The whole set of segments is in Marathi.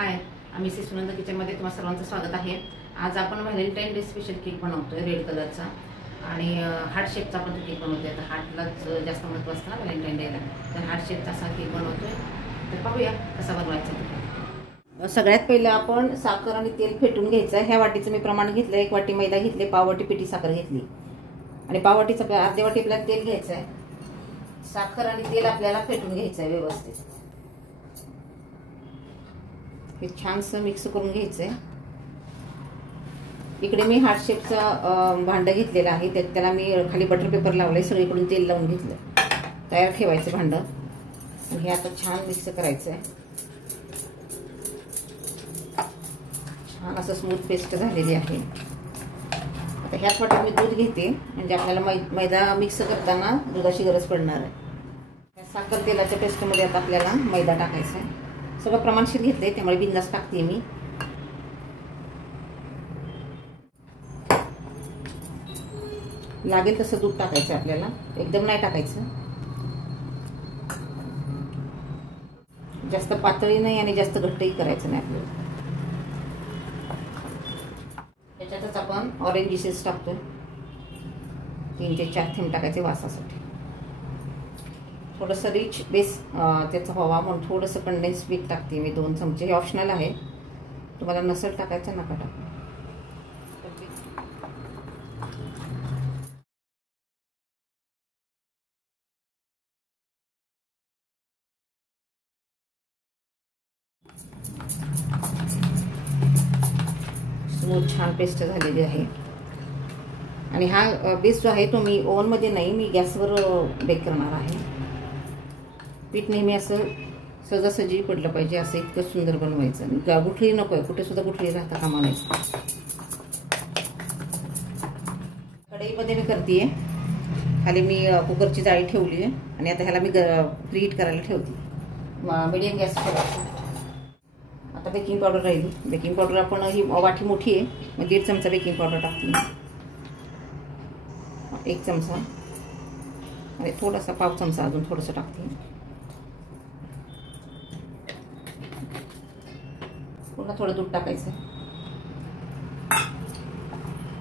हाय, आम्ही सुनंदा किचनमध्ये तुम्हा सर्वांचं स्वागत आहे। आज आपण व्हॅलेंटाईन डे स्पेशल केक बनवतोय रेड कलरचा आणि हार्ट शेपचा पण केक बनवतोय। तर हार्टलाच जास्त महत्त्व असतं ना व्हॅलेंटाईन डेला, तर हार्ट शेपचा असा केक बनवतोय। तर पाहूया कसा बनवायचा। सगळ्यात पहिलं आपण साखर आणि तेल फेटून घ्यायचं। ह्या वाटीचं मी प्रमाण घेतलं, 1 वाटी मैदा घेतले, पाव वाटी पिठी साखर घेतली आणि पाव वाटीचं अर्धी वाटी आपल्याला तेल घ्यायचं आहे। साखर आणि तेल आपल्याला फेटून घ्यायचं आहे व्यवस्थित। हे छानसं मिक्स करून घ्यायचंय। इकडे मी हार्ट शेपचा भांड घेतलेला आहे, त्याला मी खाली बटर पेपर लावलंय, सगळीकडून तेल लावून घेतलं। तयार ठेवायचं भांड आणि हे आता छान मिक्स करायचंय। छान असं स्मूथ पेस्ट झालेली आहे। आता ह्याच वाटीत मी दूध घेते, म्हणजे आपल्याला मैदा मिक्स करताना दुधाची गरज पडणार आहे। साखर तेलाच्या पेस्टमध्ये आता आपल्याला मैदा टाकायचा आहे। सगळं प्रमाणशीर घेतलंय, त्यामुळे बिंदास टाकते मी। लागेल तसं दूध टाकायचं आपल्याला, एकदम नाही टाकायचं। जास्त पातळी नाही आणि जास्त घट्टही करायचं नाही आपल्याला। त्याच्यातच आपण ऑरेंज इसेन्स टाकतोय, 3 ते 4 थेंब टाकायचे वासासाठी। थोडंसं रिच बेस त्याचा व्हावा म्हणून थोडंसं कंडेन्स मिल्क टाकते मी, 2 चमचे। हे ऑप्शनल आहे, तुम्हाला नसेल टाकायचं नका टाकू। स्मूथ छान पेस्ट झालेली आहे आणि हा बेस जो आहे तो मी ओव्हनमध्ये नाही, मी गॅसवर बेक करणार आहे। पीठ नेहमी असं सहजासहजी पडलं पाहिजे, असं इतकं सुंदर बनवायचं। गुठळी नको आहे, कुठे सुद्धा गुठळी राहता कामा नये। कढईमध्ये मी करते, खाली मी कुकरची जाळी ठेवली आहे आणि आता ह्याला मी प्रीहीट करायला ठेवते। मीडियम गॅस ठेवायचा। आता बेकिंग पावडर राहिली। बेकिंग पावडर आपण ही वाटी मोठी आहे, मग 1.5 चमचा बेकिंग पावडर टाकते, 1 चमचा आणि थोडासा पाव चमचा अजून थोडंसं टाकते। पुन्हा थोडं दूध टाकायचं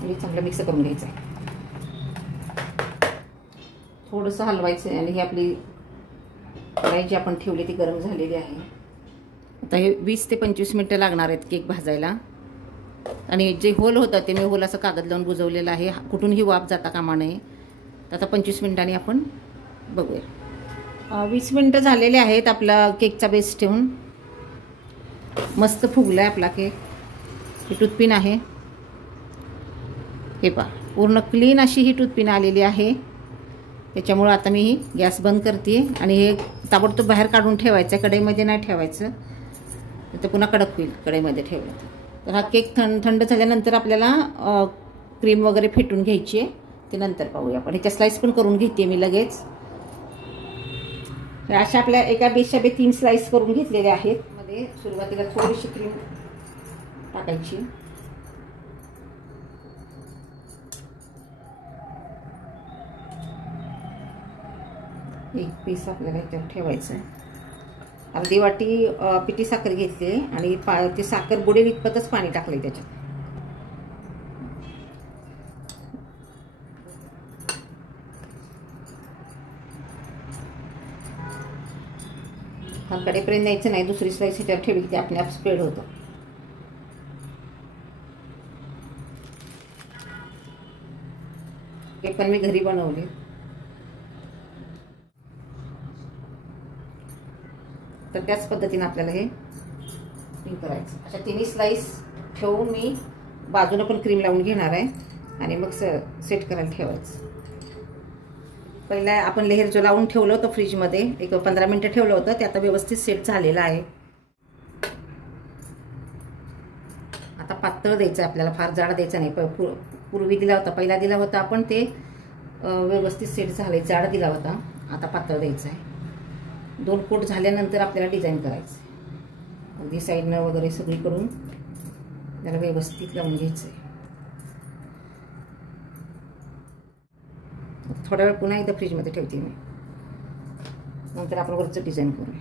आणि चांगलं मिक्स करून घ्यायचं। थोडंसं हलवायचं आणि ही आपली कढई जी आपण ठेवली ती गरम झालेली आहे। आता हे 20 ते 25 मिनिटं लागणार आहेत केक भाजायला। आणि जे होल होतं ते मी होल असं कागद लावून बुजवलेलं आहे, कुठूनही वाफ जाता कामा नये। तर आता 25 मिनिटांनी आपण बघूया। 20 मिनिटं झालेले आहेत आपला केकचा बेस ठेवून। मस्त फुगलाय आपला केक। ही टूथपिन आहे, हे पहा पूर्ण क्लीन अशी ही टूथपिन आलेली आहे। त्याच्यामुळे आता मी गॅस बंद करते आणि हे ताबडतोब बाहेर काढून ठेवायचं, कढईमध्ये नाही ठेवायचं, तर पुन्हा कडक होईल कढईमध्ये ठेवलं तर। हा केक थंड झाल्यानंतर आपल्याला क्रीम वगैरे फेटून घ्यायची आहे, ते नंतर पाहूया आपण। ह्याच्या स्लाइस पण करून घेते मी लगेच। अशा आपल्या एका बेसच्या 3 स्लाइस करून घेतलेल्या आहेत। मध्ये सुरुवातीला थोडीशी क्रीम टाकायची, एक पीस आपल्याला ह्याच्यावर ठेवायचं आहे। अर्धी वाटी पिठी साखर घेतली आणि ती साखर बुडेल इतपतच पाणी टाकलंय त्याच्यात। कडेपर्यंत द्यायचं नाही, दुसरी स्लाइस ह्याच्यावर ठेवली की आपल्या आप स्प्रेड होतं। हे पण मी घरी बनवले। तर त्याच पद्धतीने आपल्याला हे करायचं। अशा 3 स्लाइस ठेवून मी बाजूने पण क्रीम लावून घेणार आहे आणि मग सेट करायला ठेवायचं। पहिला आपण लेयर जो लावून ठेवलं होतं फ्रीजमध्ये, एक 15 मिनिटं ठेवलं होतं, ते आता व्यवस्थित सेट झालेलं आहे। आता पातळ द्यायचं आपल्याला, फार जाड द्यायचा नाही। पूर्वी दिला होता, पहिला दिला होता आपण, ते व्यवस्थित सेट झाले, जाड दिला होता, आता पातळ द्यायचं आहे। 2 कोट झाल्यानंतर आपल्याला डिझाईन करायचं, अगदी साईडनं वगैरे सगळी करून त्याला व्यवस्थित लावून घ्यायचं आहे। थोडा वेळ पुन्हा एकदा फ्रीजमध्ये ठेवते मी, नंतर आपण वरचं डिझाईन करू।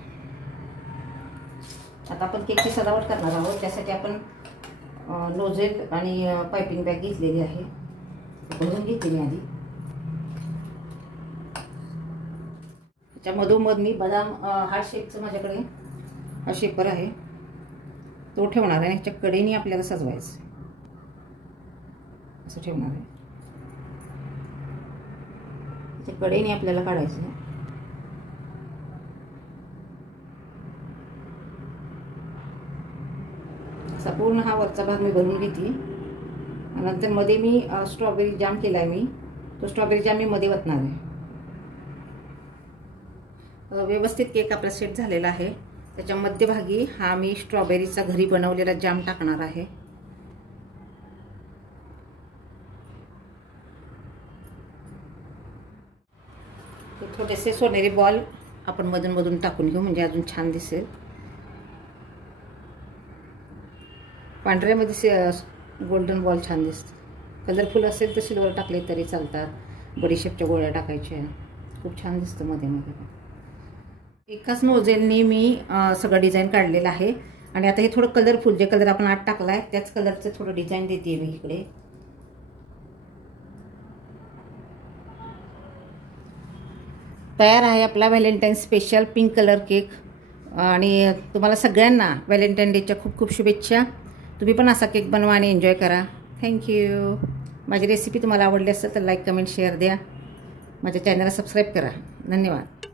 आता आपण केकची सजावट करणार आहोत. त्यासाठी आपण नोझेल आणि पायपिंग बॅग घेतलेली आहे. भरून घेते मी आधी. त्याच्या मधोमध मी बदाम हार्ट शेपचं माझ्याकडे हा शेपर आहे तो ठेवणार आहे. याच्या कडेने आपल्याला सजवायचं असं ठेवणार आहे. त्याच्या कडेने आपल्याला काढायचं. असा पूर्ण हा वरचा भाग मी भरून घेते. नंतर मध्ये मी स्ट्रॉबेरी जाम केला आहे. मी तो स्ट्रॉबेरी जाम मी मध्ये वतणार आहे. व्यवस्थित केक आपला सेट झालेला आहे. त्याच्या मध्यभागी हा मी स्ट्रॉबेरीचा घरी बनवलेला जाम टाकणार आहे. थोडेसे सोनेरी बॉल आपण मधून मधून टाकून घेऊ म्हणजे अजून छान दिसेल. पांढऱ्यामध्ये गोल्डन बॉल छान दिसतं. कलरफुल असेल तर सिल्वर टाकले तरी चालतात. बडीशेपच्या गोळ्या टाकायच्या. खूप छान दिसतं मध्ये मध्ये. एकाच नोझेलनी मी सगळं डिझाईन काढलेलं आहे. आणि आता हे थोडं कलरफुल जे कलर आपण आत टाकला आहे त्याच कलरचं थोडं डिझाईन देते मी इकडे. तयार आहे आपला Valentine special pink colour cake. आणि तुम्हाला सगळ्यांना व्हॅलेंटाईन डेच्या खूप खूप शुभेच्छा. तुम्ही पण असा केक बनवा आणि एन्जॉय करा. थँक्यू. माझी रेसिपी तुम्हाला आवडली असेल तर लाईक कमेंट शेअर द्या. माझ्या चॅनलला सबस्क्राईब करा. धन्यवाद.